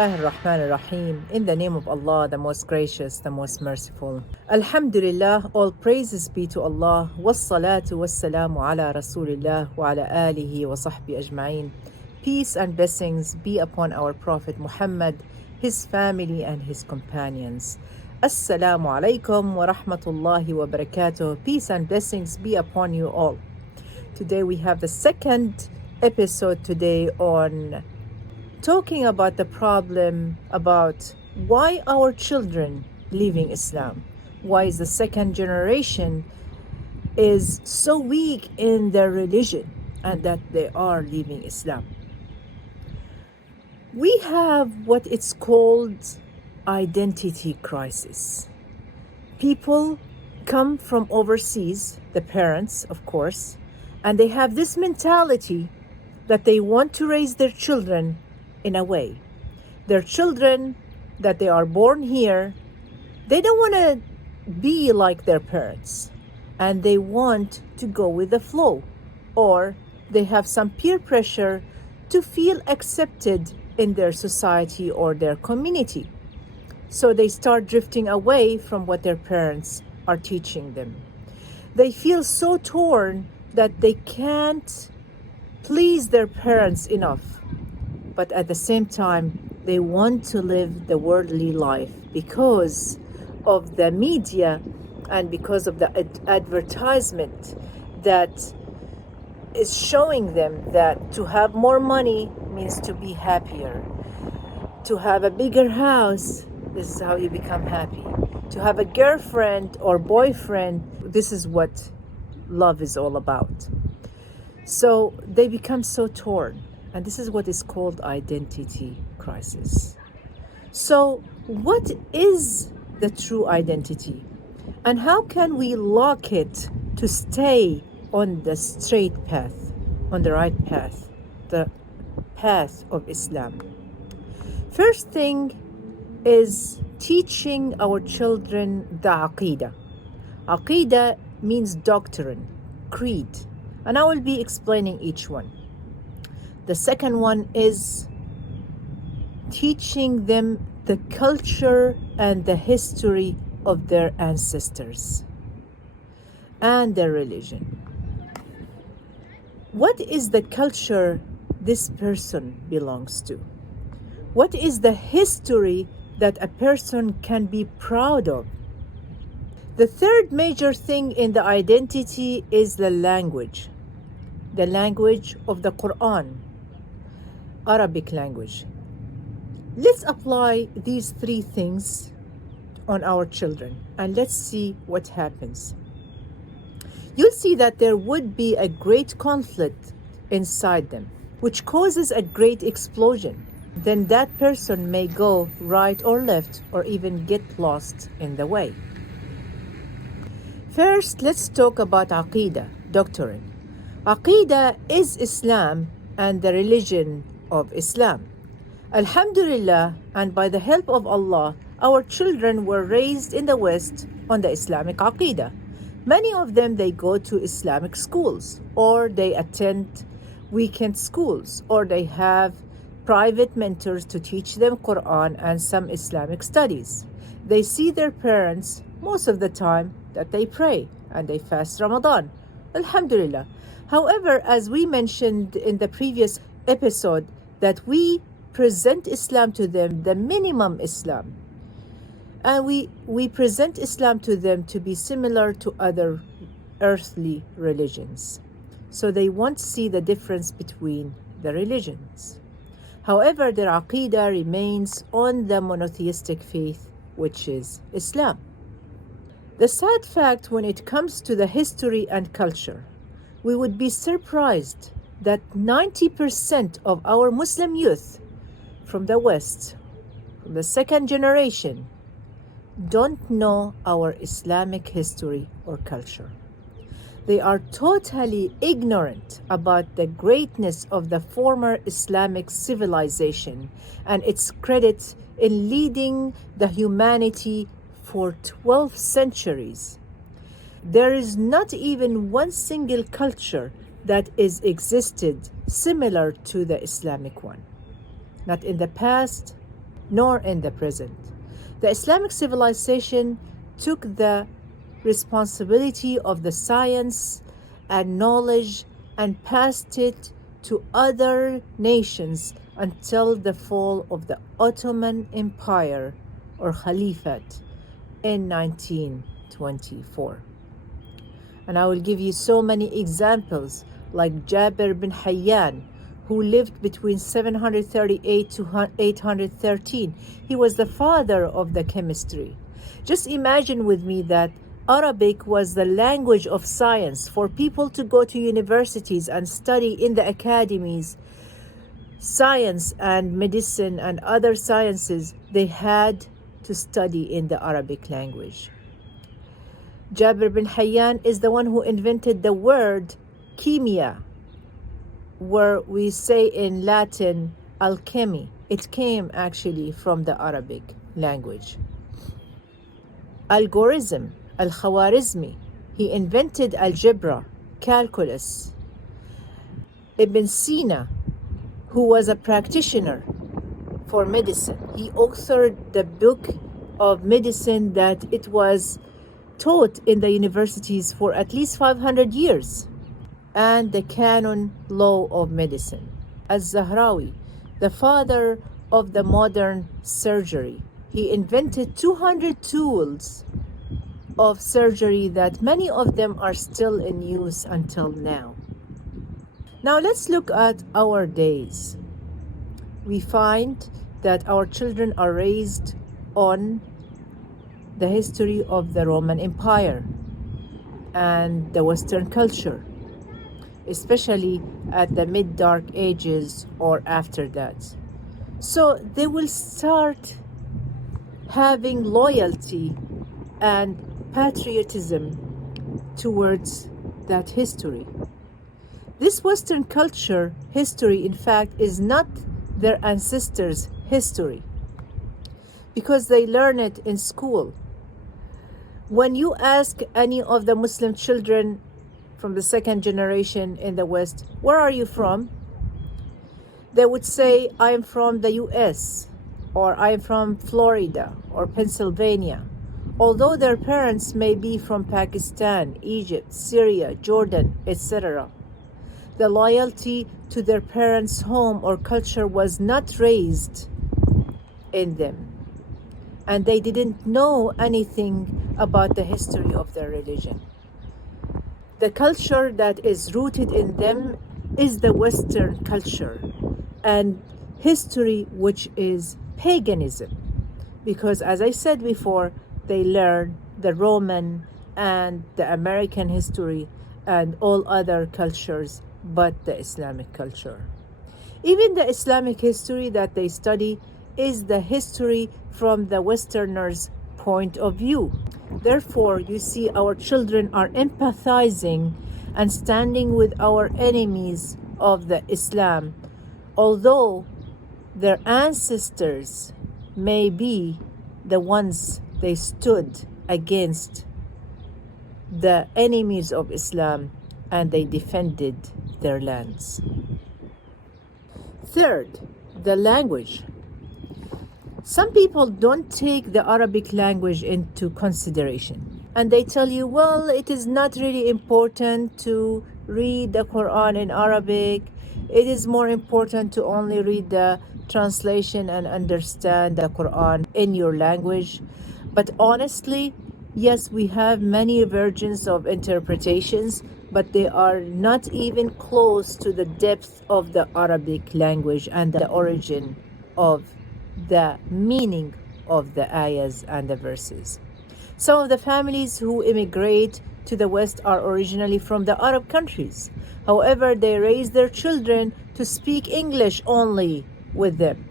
Bismillah ar-Rahman ar-Rahim. In the name of Allah, the most gracious, the most merciful. Alhamdulillah, all praises be to Allah. Wassalatu wassalamu ala Rasulillah wa ala alihi wa sahbihi ajma'in. Peace and blessings be upon our Prophet Muhammad, his family and his companions. Assalamu alaikum wa rahmatullahi wa barakatuh. Peace and blessings be upon you all. Today we have the second episode today on talking about the problem about why our children leaving Islam. Why is the second generation is so weak in their religion and that they are leaving Islam. We have what it's called identity crisis. People come from overseas, the parents, of course, and they have this mentality that they want to raise their children in a way. Their children that they are born here, they don't want to be like their parents and they want to go with the flow, or they have some peer pressure to feel accepted in their society or their community. So they start drifting away from what their parents are teaching them. They feel so torn that they can't please their parents enough. But at the same time, they want to live the worldly life because of the media and because of the advertisement that is showing them that to have more money means to be happier. To have a bigger house, this is how you become happy. To have a girlfriend or boyfriend, this is what love is all about. So they become so torn. And this is what is called identity crisis. So what is the true identity? And how can we lock it to stay on the straight path, on the right path, the path of Islam? First thing is teaching our children the aqidah. Aqidah means doctrine, creed. And I will be explaining each one. The second one is teaching them the culture and the history of their ancestors and their religion. What is the culture this person belongs to? What is the history that a person can be proud of? The third major thing in the identity is the language of the Quran. Arabic language. Let's apply these three things on our children and let's see what happens. You'll see that there would be a great conflict inside them, which causes a great explosion. Then that person may go right or left or even get lost in the way. First, let's talk about Aqidah, doctrine. Aqidah is Islam and the religion of Islam. Alhamdulillah, and by the help of Allah, our children were raised in the West on the Islamic Aqidah. Many of them, they go to Islamic schools, or they attend weekend schools, or they have private mentors to teach them Quran and some Islamic studies. They see their parents most of the time that they pray and they fast Ramadan. Alhamdulillah. However, as we mentioned in the previous episode, that we present Islam to them, the minimum Islam. And we present Islam to them to be similar to other earthly religions. So they won't see the difference between the religions. However, their aqidah remains on the monotheistic faith, which is Islam. The sad fact when it comes to the history and culture, we would be surprised that 90% of our Muslim youth from the West, from the second generation, don't know our Islamic history or culture. They are totally ignorant about the greatness of the former Islamic civilization and its credit in leading the humanity for 12 centuries. There is not even one single culture that is existed similar to the Islamic one. Not in the past, nor in the present. The Islamic civilization took the responsibility of the science and knowledge and passed it to other nations until the fall of the Ottoman Empire or Caliphate in 1924. And I will give you so many examples, like Jabir bin Hayyan, who lived between 738 to 813. He was the father of the chemistry. Just imagine with me that Arabic was the language of science. For people to go to universities and study in the academies, science and medicine and other sciences, they had to study in the Arabic language. Jabir bin Hayyan is the one who invented the word chemia, where we say in Latin alchemy. It came actually from the Arabic language. Algorithm, al-Khwarizmi, he invented algebra, calculus. Ibn Sina, who was a practitioner for medicine, he authored the book of medicine that it was taught in the universities for at least 500 years, and the canon law of medicine. Az-Zahrawi, the father of the modern surgery, he invented 200 tools of surgery that many of them are still in use until now. Now let's look at our days. We find that our children are raised on the history of the Roman Empire and the Western culture, especially at the mid-dark ages or after that. So they will start having loyalty and patriotism towards that history. This Western culture history, in fact, is not their ancestors' history because they learn it in school. When you ask any of the Muslim children from the second generation in the West, where are you from? They would say, I am from the US, or I am from Florida or Pennsylvania, although their parents may be from Pakistan, Egypt, Syria, Jordan, etc. The loyalty to their parents' home or culture was not raised in them, and they didn't know anything about the history of their religion. The culture that is rooted in them is the Western culture and history, which is paganism, because as I said before, they learn the Roman and the American history and all other cultures but the Islamic culture. Even the Islamic history that they study is the history from the Westerners' point of view. Therefore, you see, our children are empathizing and standing with our enemies of the Islam, although their ancestors may be the ones they stood against the enemies of Islam and they defended their lands. Third, the language. Some people don't take the Arabic language into consideration, and they tell you, well, it is not really important to read the Quran in Arabic. It is more important to only read the translation and understand the Quran in your language. But honestly, yes, we have many versions of interpretations, but they are not even close to the depth of the Arabic language and the origin of the meaning of the ayahs and the verses. Some of the families who immigrate to the West are originally from the Arab countries. However, they raise their children to speak English only with them.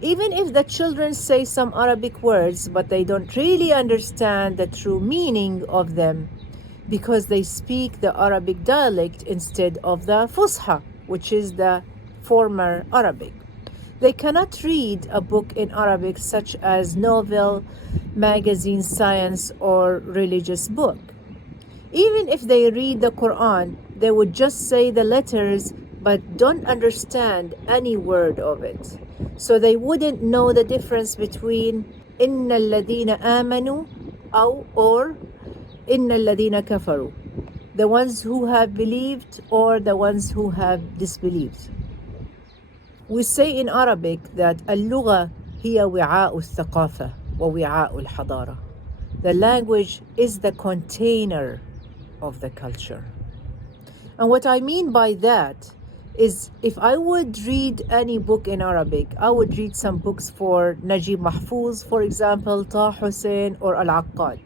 Even if the children say some Arabic words, but they don't really understand the true meaning of them because they speak the Arabic dialect instead of the Fusha, which is the former Arabic. They cannot read a book in Arabic such as novel, magazine, science, or religious book. Even if they read the Quran, they would just say the letters but don't understand any word of it. So they wouldn't know the difference between إِنَّ الَّذِينَ آمَنُوا or إِنَّ الَّذِينَ كَفَرُوا, the ones who have believed or the ones who have disbelieved. We say in Arabic that اللغة هي وعاء الثقافة ووعاء الحضارة. The language is the container of the culture. And what I mean by that is, if I would read any book in Arabic, I would read some books for Najib Mahfouz, for example, Taha Hussein or Al-Aqad.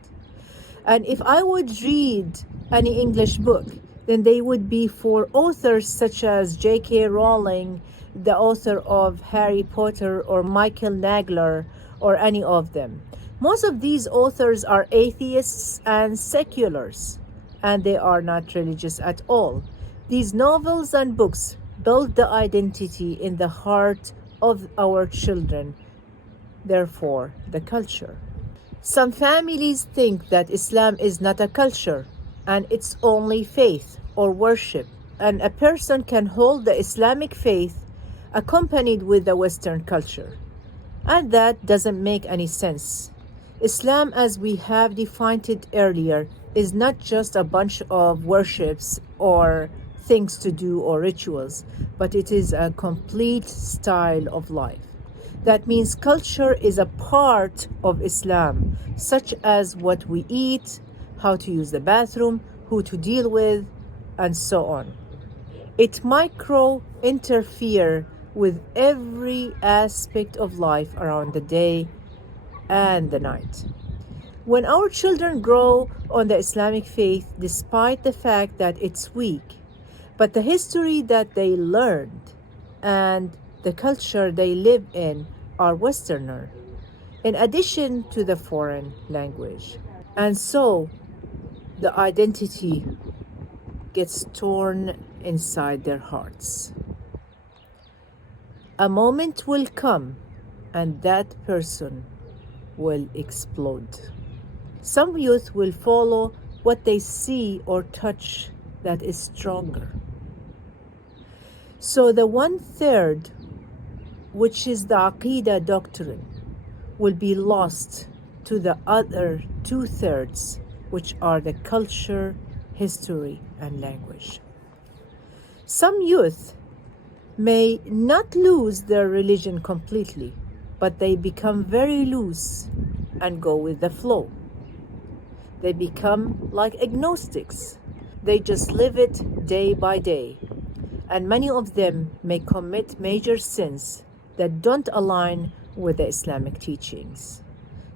And if I would read any English book, then they would be for authors such as J.K. Rowling, the author of Harry Potter, or Michael Nagler, or any of them. Most of these authors are atheists and seculars, and they are not religious at all. These novels and books build the identity in the heart of our children, therefore the culture. Some families think that Islam is not a culture and it's only faith or worship, and a person can hold the Islamic faith accompanied with the Western culture. And that doesn't make any sense. Islam, as we have defined it earlier, is not just a bunch of worships or things to do or rituals, but it is a complete style of life. That means culture is a part of Islam, such as what we eat, how to use the bathroom, who to deal with, and so on. It micro-interfere with every aspect of life around the day and the night. When our children grow on the Islamic faith, despite the fact that it's weak, but the history that they learned and the culture they live in are Westerner, in addition to the foreign language. And so the identity gets torn inside their hearts. A moment will come and that person will explode. Some youth will follow what they see or touch that is stronger. So the 1/3, which is the Aqidah doctrine, will be lost to the other 2/3, which are the culture, history, and language. Some youth may not lose their religion completely, but they become very loose and go with the flow. They become like agnostics. They just live it day by day. And many of them may commit major sins that don't align with the Islamic teachings.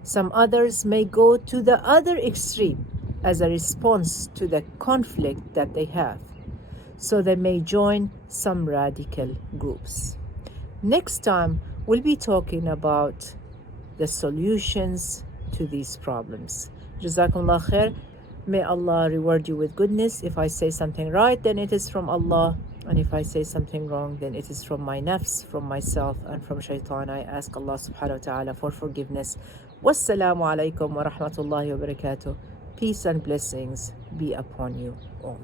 Some others may go to the other extreme as a response to the conflict that they have. So they may join some radical groups. Next time, we'll be talking about the solutions to these problems. Jazakumullah khair. May Allah reward you with goodness. If I say something right, then it is from Allah. And if I say something wrong, then it is from my nafs, from myself, and from shaitan. I ask Allah subhanahu wa ta'ala for forgiveness. Wassalamu alaikum wa rahmatullahi wa barakatuh. Peace and blessings be upon you all.